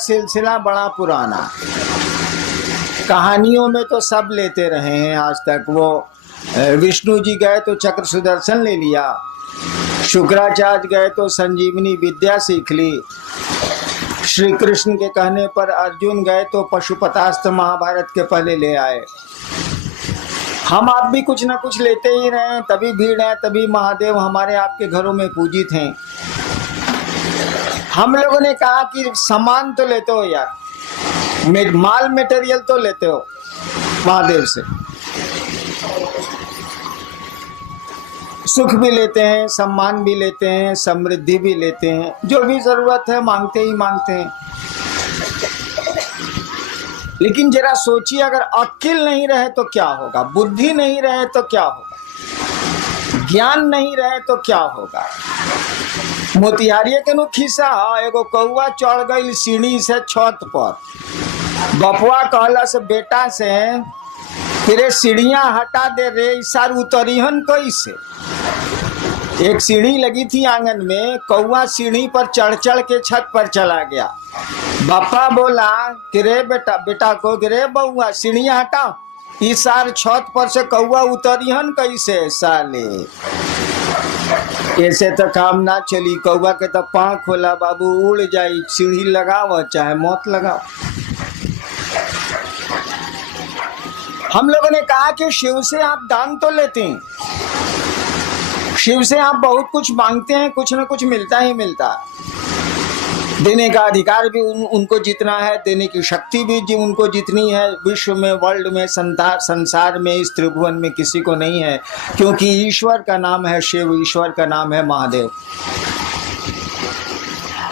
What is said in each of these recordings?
सिलसिला बड़ा पुराना, कहानियों में तो सब लेते रहे हैं आज तक। वो विष्णु जी गए तो चक्र सुदर्शन ले लिया, शुक्राचार्य गए तो संजीवनी विद्या सीख ली, श्री कृष्ण के कहने पर अर्जुन गए तो पशुपतास्त्र महाभारत के पहले ले आए। हम आप भी कुछ ना कुछ लेते ही रहे, तभी भीड़ है, तभी महादेव हमारे आपके घरों में पूजित हैं। हम लोगों ने कहा कि सामान तो लेते हो यार, माल मटेरियल तो लेते हो महादेव से, सुख भी लेते हैं, सम्मान भी लेते हैं, समृद्धि भी लेते हैं, जो भी जरूरत है मांगते ही मांगते हैं। लेकिन जरा सोचिए, अगर अक्ल नहीं रहे तो क्या होगा, बुद्धि नहीं रहे तो क्या होगा, ज्ञान नहीं रहे तो क्या होगा। मोतिहारिये के नु खिस्सा, एगो कौआ चढ़ गई सीढ़ी से छत पर, बपुआ कहला से बेटा से तेरे सीढ़ियां हटा दे रे, इसार उतरीहन कैसे। एक सीढ़ी लगी थी आंगन में, कौआ सीढ़ी पर चढ़ चढ़ के छत पर चला गया। बापा बोला कि रे बेटा, बेटा को रे बउआ सीढ़ियां हटा, इस सार छत पर से कौआ उतरिहन कैसे साले। ऐसे तो काम ना चली, कौआ के तो पाँख होला बाबू, उड़ जाई, सीढ़ी लगाओ चाहे मौत लगाओ। हम लोगों ने कहा कि शिव से आप दान तो लेते हैं, शिव से आप बहुत कुछ मांगते हैं, कुछ ना कुछ मिलता ही मिलता है। देने का अधिकार भी उनको जितना है, देने की शक्ति भी उनको जितनी है, विश्व में, वर्ल्ड में, संसार में, इस त्रिभुवन में किसी को नहीं है, क्योंकि ईश्वर का नाम है शिव, ईश्वर का नाम है महादेव।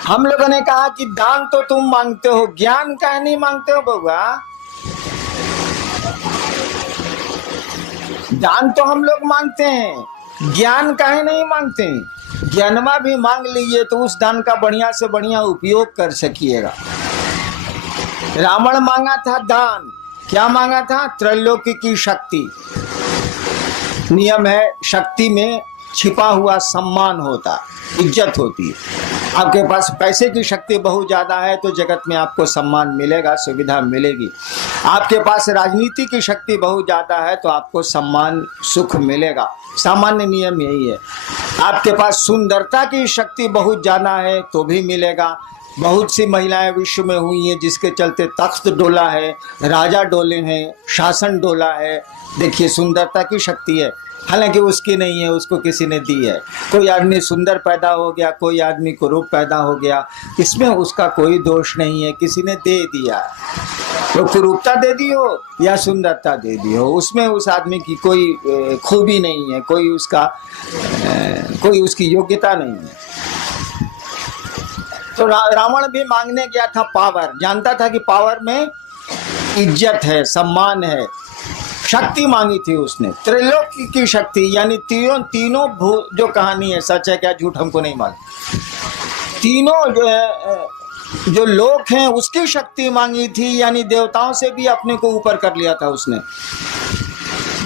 हम लोगों ने कहा कि दान तो तुम मांगते हो, ज्ञान काहे नहीं मांगते हो बउआ। दान तो हम लोग मांगते हैं, ज्ञान काहे नहीं मांगते हैं। ज्ञानमा भी मांग लीजिए तो उस दान का बढ़िया से बढ़िया उपयोग कर सकिएगा। रावण मांगा था दान, क्या मांगा था, त्रैलोक्य की शक्ति। नियम है, शक्ति में छिपा हुआ सम्मान होता, इज्जत होती है। आपके पास पैसे की शक्ति बहुत ज्यादा है तो जगत में आपको सम्मान मिलेगा, सुविधा मिलेगी। आपके पास राजनीति की शक्ति बहुत ज्यादा है तो आपको सम्मान, सुख मिलेगा। सामान्य नियम यही है। आपके पास सुंदरता की शक्ति बहुत ज्यादा है तो भी मिलेगा। बहुत सी महिलाएं विश्व में हुई हैं जिसके चलते तख्त डोला है, राजा डोले हैं, शासन डोला है। देखिए, सुंदरता की शक्ति है, हालांकि उसकी नहीं है, उसको किसी ने दी है। कोई आदमी सुंदर पैदा हो गया, कोई आदमी कुरूप पैदा हो गया, इसमें उसका कोई दोष नहीं है, किसी ने दे दिया। तो कुरूपता दे दी हो या सुंदरता दे दी हो, उसमें उस आदमी की कोई खूबी नहीं है, कोई उसकी योग्यता नहीं है। तो रावण भी मांगने गया था पावर, जानता था कि पावर में इज्जत है, सम्मान है, शक्ति मांगी थी उसने, त्रिलोकी की शक्ति, यानी तीनों जो कहानी है सच है क्या झूठ हमको नहीं मालूम, तीनों जो लोक हैं उसकी शक्ति मांगी थी, यानी देवताओं से भी अपने को ऊपर कर लिया था उसने।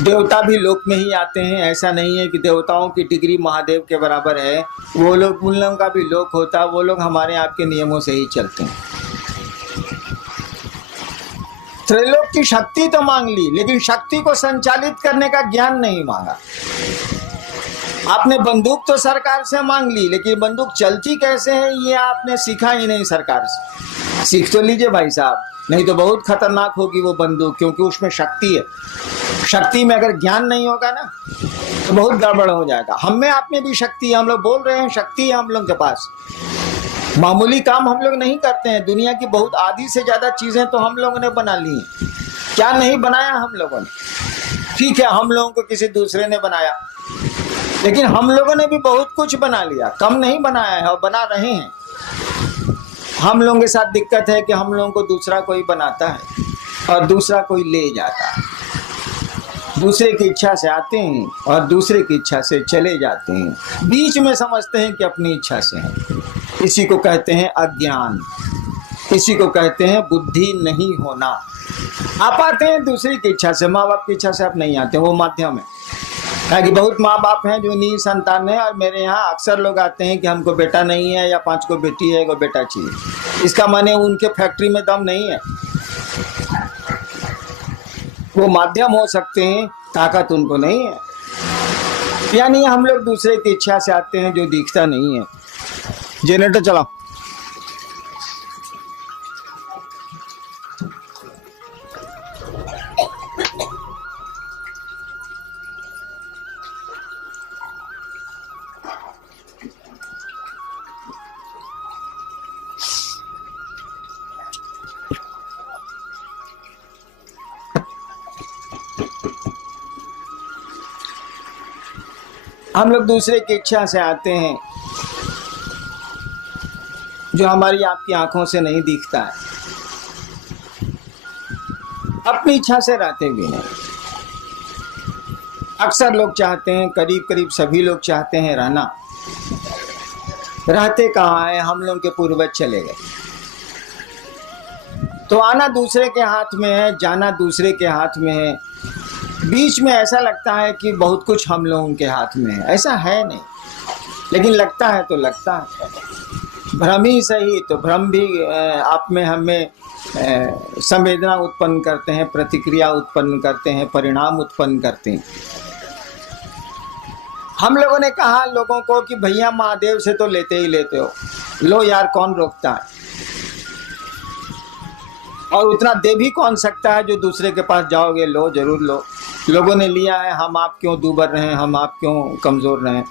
देवता भी लोक में ही आते हैं, ऐसा नहीं है कि देवताओं की डिग्री महादेव के बराबर है, वो लोग, उन लोगों का भी लोक होता है, वो लोग हमारे आपके नियमों से ही चलते हैं। त्रैलोक की शक्ति तो मांग ली, लेकिन शक्ति को संचालित करने का ज्ञान नहीं मांगा। आपने बंदूक तो सरकार से मांग ली, लेकिन बंदूक चलती कैसे है ये आपने सीखा ही नहीं सरकार से। सीख तो लीजिए भाई साहब, नहीं तो बहुत खतरनाक होगी वो बंदूक, क्योंकि उसमें शक्ति है। शक्ति में अगर ज्ञान नहीं होगा ना तो बहुत गड़बड़ हो जाएगा। हम में आप में भी शक्ति है, हम लोग बोल रहे हैं शक्ति है हम लोग के पास। मामूली काम हम लोग नहीं करते हैं, दुनिया की बहुत आधी से ज्यादा चीजें तो हम लोगों ने बना ली हैं। क्या नहीं बनाया हम लोगों ने, ठीक है, हम लोगों को किसी दूसरे ने बनाया, लेकिन हम लोगों ने भी बहुत कुछ बना लिया, कम नहीं बनाया है और बना रहे हैं। हम लोगों के साथ दिक्कत है कि हम लोगों को दूसरा कोई बनाता है और दूसरा कोई ले जाता है। दूसरे की इच्छा से आते हैं और दूसरे की इच्छा से चले जाते हैं, बीच में समझते हैं कि अपनी इच्छा से हैं। इसी को कहते हैं अज्ञान, इसी को कहते हैं बुद्धि नहीं होना। आप आते हैं दूसरे की इच्छा से, माँ बाप की इच्छा से आप नहीं आते, वो माध्यम है। कि बहुत माँ बाप हैं जो नी संतान है, और मेरे यहाँ अक्सर लोग आते हैं कि हमको बेटा नहीं है या 5 को बेटी है, 1 बेटा चाहिए। इसका माने उनके फैक्ट्री में दम नहीं है। वो माध्यम हो सकते हैं, ताकत उनको नहीं है। यानी हम लोग दूसरे की इच्छा से आते हैं जो दिखता नहीं है। जनरेटर चलाओ। हम लोग दूसरे की इच्छा से आते हैं जो हमारी आपकी आंखों से नहीं दिखता है, अपनी इच्छा से रहते भी नहीं। अक्सर लोग चाहते हैं, करीब करीब सभी लोग चाहते हैं रहना, रहते कहाँ है? हम लोग के पूर्वज चले गए। तो आना दूसरे के हाथ में है, जाना दूसरे के हाथ में है। बीच में ऐसा लगता है कि बहुत कुछ हम लोगों के हाथ में है, ऐसा है नहीं, लेकिन लगता है तो लगता है। भ्रम ही सही, तो भ्रम भी आप में हमें संवेदना उत्पन्न करते हैं, प्रतिक्रिया उत्पन्न करते हैं, परिणाम उत्पन्न करते हैं। हम लोगों ने कहा लोगों को कि भैया महादेव से तो लेते ही लेते हो, लो यार, कौन रोकता है? और उतना दे भी कौन सकता है जो दूसरे के पास जाओगे, लो, जरूर लो। लोगों ने लिया है, हम आप क्यों दूबर रहे, हम आप क्यों कमजोर रहे?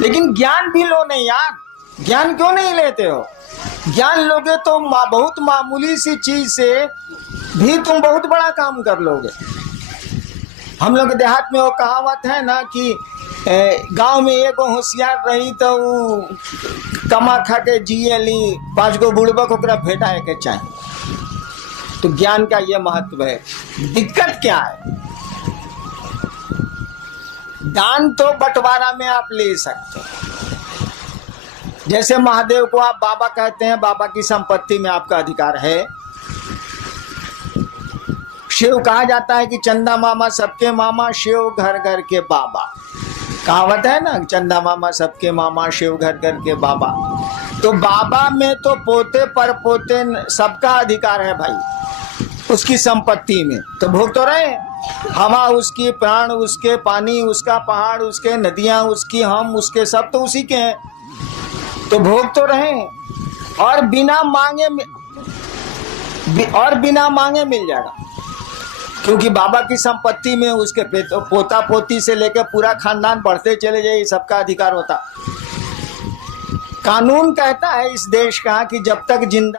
लेकिन ज्ञान भी लो नहीं यार, ज्ञान क्यों नहीं लेते हो? ज्ञान लोगे तो बहुत मामूली सी चीज से भी तुम बहुत बड़ा काम कर लोगे। हम लोग देहात में वो कहावत है ना कि गांव में एक होशियार रही तो कमा खा के जिए ली, 5 गो बुड़बक ओकरा भेटा के चाहिए। तो ज्ञान का ये महत्व है। दिक्कत क्या है? दान तो बंटवारा में आप ले सकते हैं। जैसे महादेव को आप बाबा कहते हैं, बाबा की संपत्ति में आपका अधिकार है। शिव कहा जाता है कि चंदा मामा सबके मामा, शिव घर घर के बाबा। कहावत है ना, चंदा मामा सबके मामा, शिव घर घर के बाबा। तो बाबा में तो पोते पर पोते सबका अधिकार है भाई, उसकी संपत्ति में। तो भोग तो रहे, हवा उसकी, प्राण उसके, पानी उसका, पहाड़ उसके, नदियां उसकी, हम उसके, सब तो उसी के हैं। तो भोग तो रहे, और बिना मांगे मिल जाएगा, क्योंकि बाबा की संपत्ति में उसके पोता पोती से लेकर पूरा खानदान बढ़ते चले जाए, सबका अधिकार होता। कानून कहता है इस देश का कि जब तक जिंदा